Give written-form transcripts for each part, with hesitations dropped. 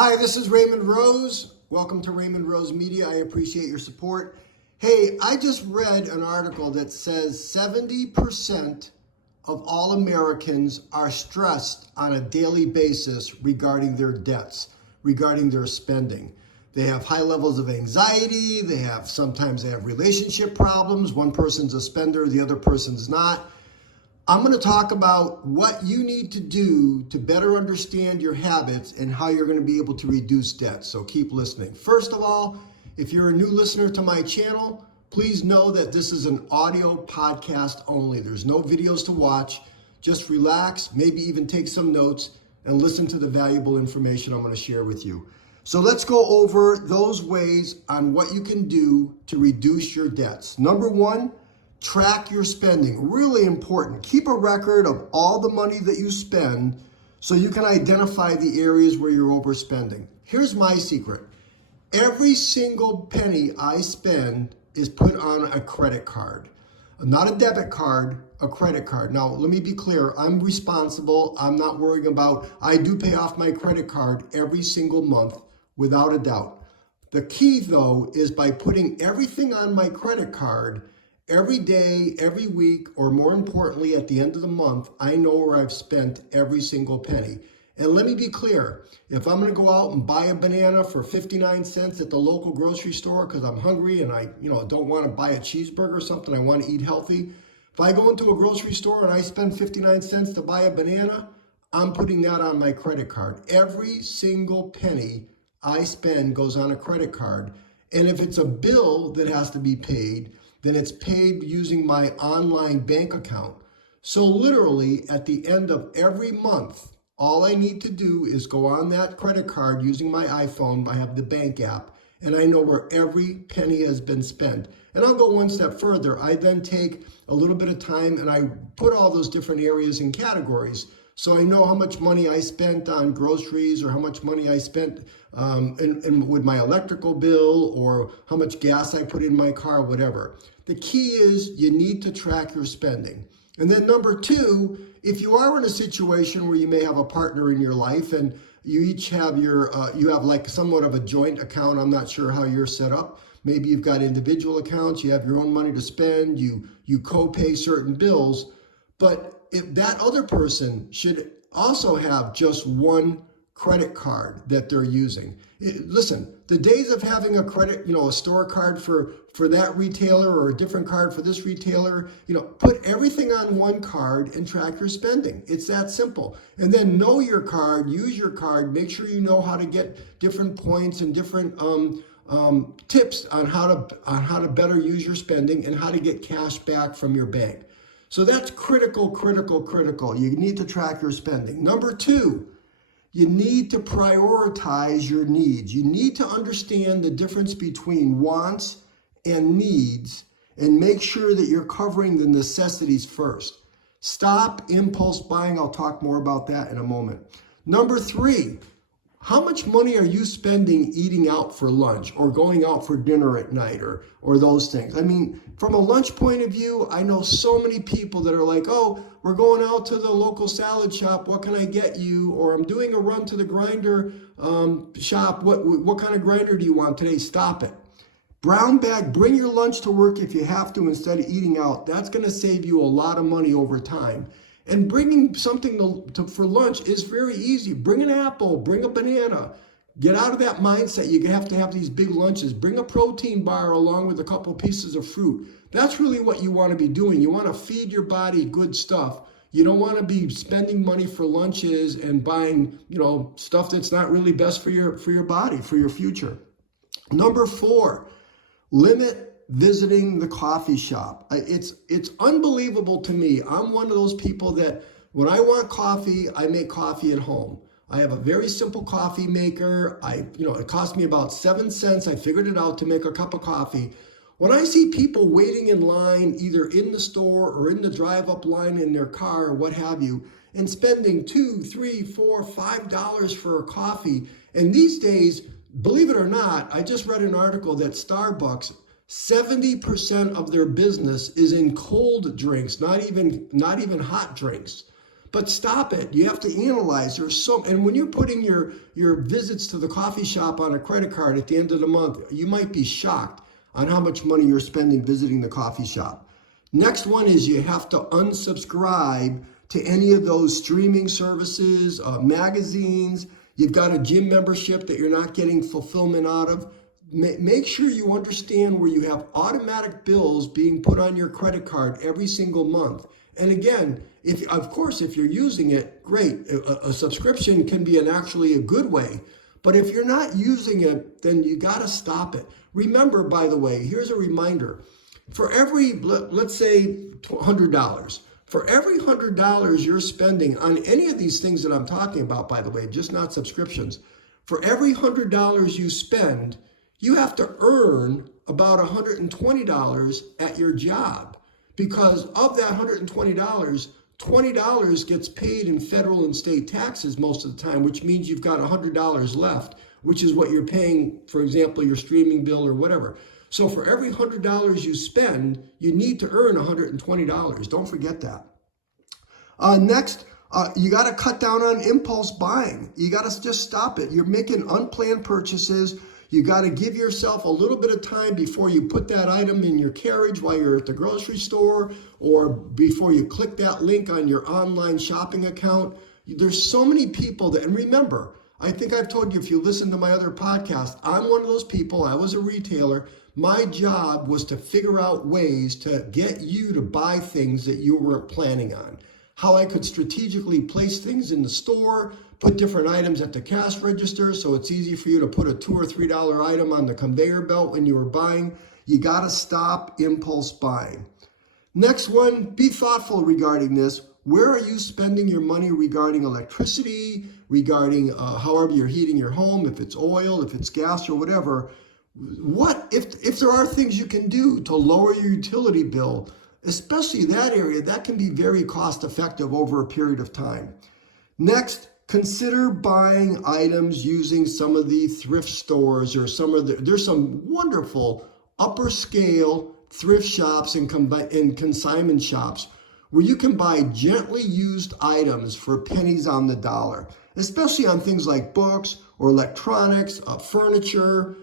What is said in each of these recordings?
Hi, this is Raymond Rose. Welcome to Raymond Rose Media. I appreciate your support. Hey, I just read an article that says 70% of all Americans are stressed on a daily basis regarding their debts, regarding their spending. They have high levels of anxiety. Sometimes they have relationship problems. One person's a spender, the other person's not. I'm going to talk about what you need to do to better understand your habits and how you're going to be able to reduce debt. So keep listening. First of all, if you're a new listener to my channel, please know that this is an audio podcast only. There's no videos to watch. Just relax, maybe even take some notes and listen to the valuable information I'm going to share with you. So let's go over those ways on what you can do to reduce your debts. Number one, track your spending. Really important. Keep a record of all the money that you spend so you can identify the areas where you're overspending. Here's my secret. Every single penny I spend is put on a credit card. Not a debit card, a credit card. Now, let me be clear. I'm responsible. I'm not worrying about, I do pay off my credit card every single month without a doubt. The key, though, is by putting everything on my credit card every day, every week, or more importantly, at the end of the month, I know where I've spent every single penny. And let me be clear, if I'm gonna go out and buy a banana for 59 cents at the local grocery store because I'm hungry and I don't wanna buy a cheeseburger or something, I wanna eat healthy. If I go into a grocery store and I spend 59 cents to buy a banana, I'm putting that on my credit card. Every single penny I spend goes on a credit card. And if it's a bill that has to be paid, then it's paid using my online bank account. So literally at the end of every month, all I need to do is go on that credit card using my iPhone. I have the bank app and I know where every penny has been spent. And I'll go one step further. I then take a little bit of time and I put all those different areas in categories. So I know how much money I spent on groceries or how much money I spent with my electrical bill or how much gas I put in my car, whatever. The key is you need to track your spending. And then number two, if you are in a situation where you may have a partner in your life and you each have you have like somewhat of a joint account. I'm not sure how you're set up. Maybe you've got individual accounts, you have your own money to spend, you co-pay certain bills, but if that other person should also have just one credit card that they're using. Listen, the days of having a credit, a store card for that retailer or a different card for this retailer, put everything on one card and track your spending. It's that simple. And then know your card, use your card, make sure you know how to get different points and different tips on how to better use your spending and how to get cash back from your bank. So that's critical. You need to track your spending. Number two, you need to prioritize your needs. You need to understand the difference between wants and needs and make sure that you're covering the necessities first. Stop impulse buying. I'll talk more about that in a moment. Number three, how much money are you spending eating out for lunch or going out for dinner at night or those things? I mean, from a lunch point of view, I know so many people that are like, oh, we're going out to the local salad shop. What can I get you? Or I'm doing a run to the grinder shop. What kind of grinder do you want today? Stop it. Brown bag, bring your lunch to work if you have to instead of eating out. That's going to save you a lot of money over time. And bringing something for lunch is very easy. Bring an apple, bring a banana. Get out of that mindset. You have to have these big lunches. Bring a protein bar along with a couple pieces of fruit. That's really what you want to be doing. You want to feed your body good stuff. You don't want to be spending money for lunches and buying, stuff that's not really best for your body, for your future. Number four, limit visiting the coffee shop. It's unbelievable to me. I'm one of those people that when I want coffee, I make coffee at home. I have a very simple coffee maker. It cost me about 7 cents. I figured it out to make a cup of coffee. When I see people waiting in line, either in the store or in the drive-up line in their car or what have you, and spending $2, $3, $4, $5 for a coffee, and these days, believe it or not, I just read an article that Starbucks 70% of their business is in cold drinks, not even hot drinks. But stop it. You have to analyze. And when you're putting your visits to the coffee shop on a credit card at the end of the month, you might be shocked on how much money you're spending visiting the coffee shop. Next one is you have to unsubscribe to any of those streaming services, magazines. You've got a gym membership that you're not getting fulfillment out of. Make sure you understand where you have automatic bills being put on your credit card every single month. And again, if you're using it, great. A subscription can be actually a good way. But if you're not using it, then you got to stop it. Remember, by the way, here's a reminder. For every, let's say, $100, for every $100 you're spending on any of these things that I'm talking about, by the way, just not subscriptions, for every $100 you spend, you have to earn about $120 at your job. Because of that $120, $20 gets paid in federal and state taxes most of the time, which means you've got $100 left, which is what you're paying, for example, your streaming bill or whatever. So for every $100 you spend, you need to earn $120. Don't forget that. Next, you got to cut down on impulse buying. You got to just stop it. You're making unplanned purchases. You got to give yourself a little bit of time before you put that item in your carriage while you're at the grocery store, or before you click that link on your online shopping account. There's so many people that, and remember, I think I've told you if you listen to my other podcast, I'm one of those people. I was a retailer. My job was to figure out ways to get you to buy things that you weren't planning on. How I could strategically place things in the store, put different items at the cash register so it's easy for you to put a $2 or $3 item on the conveyor belt when you were buying. You got to stop impulse buying. Next one, be thoughtful regarding this. Where are you spending your money regarding electricity, regarding however you're heating your home, if it's oil, if it's gas or whatever? What if there are things you can do to lower your utility bill, especially that area, that can be very cost effective over a period of time. Next, consider buying items using some of the thrift stores or there's some wonderful upper scale thrift shops and consignment shops where you can buy gently used items for pennies on the dollar, especially on things like books or electronics, furniture,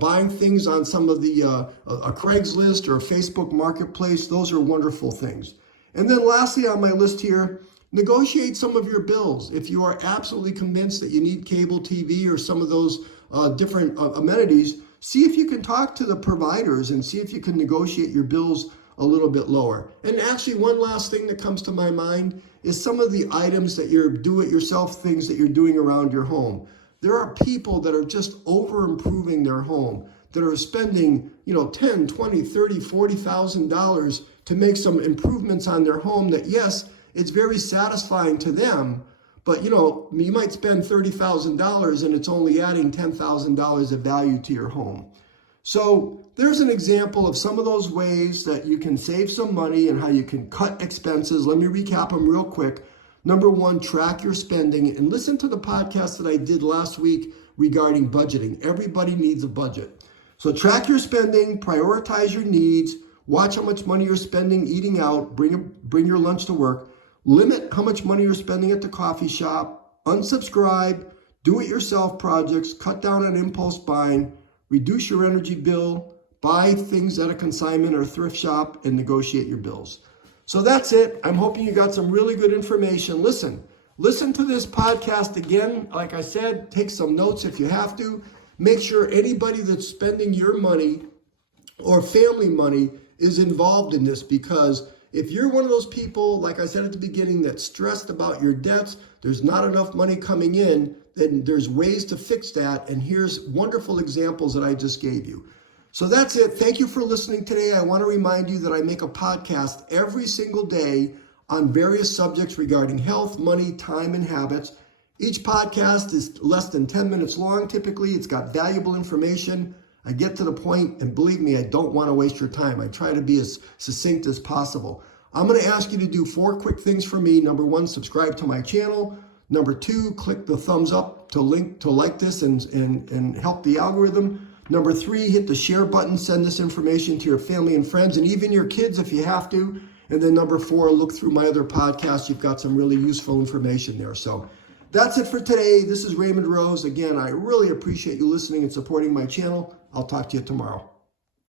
buying things on some of the a Craigslist or a Facebook Marketplace. Those are wonderful things. And then lastly on my list here, negotiate some of your bills. If you are absolutely convinced that you need cable TV or some of those different amenities, see if you can talk to the providers and see if you can negotiate your bills a little bit lower. And actually, one last thing that comes to my mind is some of the items that you're do-it-yourself things that you're doing around your home. There are people that are just over improving their home, that are spending, $10, $20, $30, $40,000 to make some improvements on their home that, yes, it's very satisfying to them, but you might spend $30,000 and it's only adding $10,000 of value to your home. So there's an example of some of those ways that you can save some money and how you can cut expenses. Let me recap them real quick. Number one, track your spending and listen to the podcast that I did last week regarding budgeting. Everybody needs a budget. So track your spending, prioritize your needs, watch how much money you're spending eating out, bring your lunch to work, limit how much money you're spending at the coffee shop, unsubscribe, do-it-yourself projects, cut down on impulse buying, reduce your energy bill, buy things at a consignment or thrift shop, and negotiate your bills. So that's it. I'm hoping you got some really good information. Listen to this podcast again. Like I said, take some notes if you have to. Make sure anybody that's spending your money or family money is involved in this, because if you're one of those people, like I said at the beginning, that's stressed about your debts, there's not enough money coming in, then there's ways to fix that. And here's wonderful examples that I just gave you. So that's it. Thank you for listening today. I want to remind you that I make a podcast every single day on various subjects regarding health, money, time, and habits. Each podcast is less than 10 minutes long. Typically, it's got valuable information. I get to the point, and believe me, I don't want to waste your time. I try to be as succinct as possible. I'm going to ask you to do 4 quick things for me. Number 1, subscribe to my channel. Number 2, click the thumbs up to like this and help the algorithm. Number 3, hit the share button. Send this information to your family and friends and even your kids if you have to. And then number 4, look through my other podcasts. You've got some really useful information there. So that's it for today. This is Raymond Rose. Again, I really appreciate you listening and supporting my channel. I'll talk to you tomorrow.